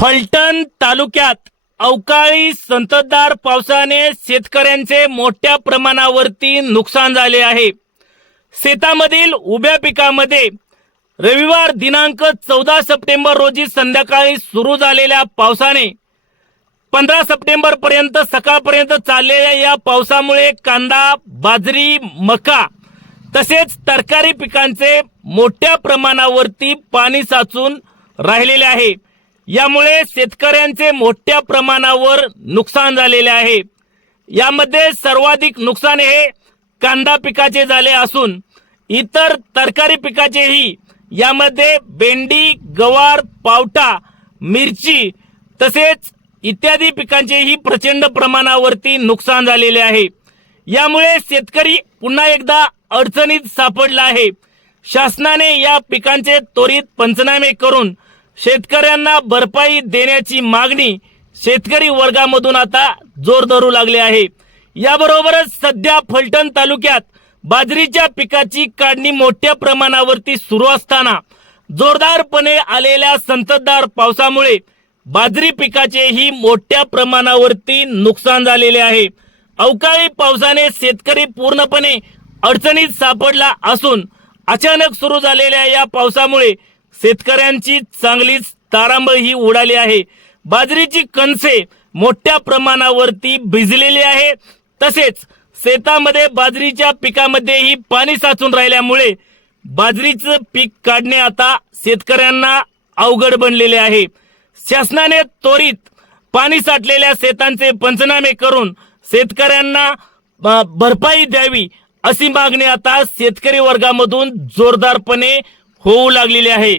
फलटण तालुक्यात अवकाळी संततधार पावसाने शेतकऱ्यांचे मोठ्या प्रमाणावरती नुकसान झाले आहे. शेतामधील उभ्या पिकामध्ये रविवार दिनांक चौदा सप्टेंबर रोजी संध्याकाळी सुरू झालेल्या पावसाने पंधरा सप्टेंबर पर्यंत सकाळपर्यंत चाललेल्या या पावसामुळे कांदा बाजरी मका तसेच तरकारी पिकांचे मोठ्या प्रमाणावरती पाणी साचून राहिलेले आहे. यामुळे शेतकऱ्यांचे मोठ्या प्रमाणावर नुकसान झालेले आहे. यामध्ये सर्वाधिक नुकसान हे कांदा पिकाचे झाले असून इतर तरकारी पिकाचेही यामध्ये भेंडी गवार पावटा मिरची तसेच इत्यादी पिकांचेही प्रचंड प्रमाणावरती नुकसान झालेले आहे. यामुळे शेतकरी पुन्हा एकदा अडचणीत सापडला आहे. शासनाने या पिकांचे त्वरित पंचनामे करून शेतकऱ्यांना भरपाई देण्याची मागणी शेतकरी वर्गामधून आता जोर धरू लागले आहे. याबरोबरच सध्या फलटण तालुक्यात बाजरीच्या पिकाची काढणी मोठ्या प्रमाणावरती सुरू असताना जोरदारपणे आलेल्या संततधार पावसामुळे बाजरी पिकाचेही मोठ्या प्रमाणावरती नुकसान झालेले आहे. अवकाळी पावसाने शेतकरी पूर्णपणे अडचणीत सापडला असून अचानक सुरू झालेल्या या पावसामुळे शेतकऱ्यांची चांगलीच तारांबळ ही उडाली आहे. बाजरीची कणसे मोठ्या प्रमाणावरती भिजलेली आहे. तसेच शेतामध्ये बाजरीच्या पिकामध्येही पाणी साचून राहिल्यामुळे बाजरीचं पीक काढणे आता शेतकऱ्यांना अवघड बनलेले आहे. शासनाने त्वरित पाणी साठलेल्या शेतांचे पंचनामे करून शेतकऱ्यांना भरपाई द्यावी अशी मागणी आता शेतकरी वर्गामधून जोरदारपणे होऊ लागलेली आहे.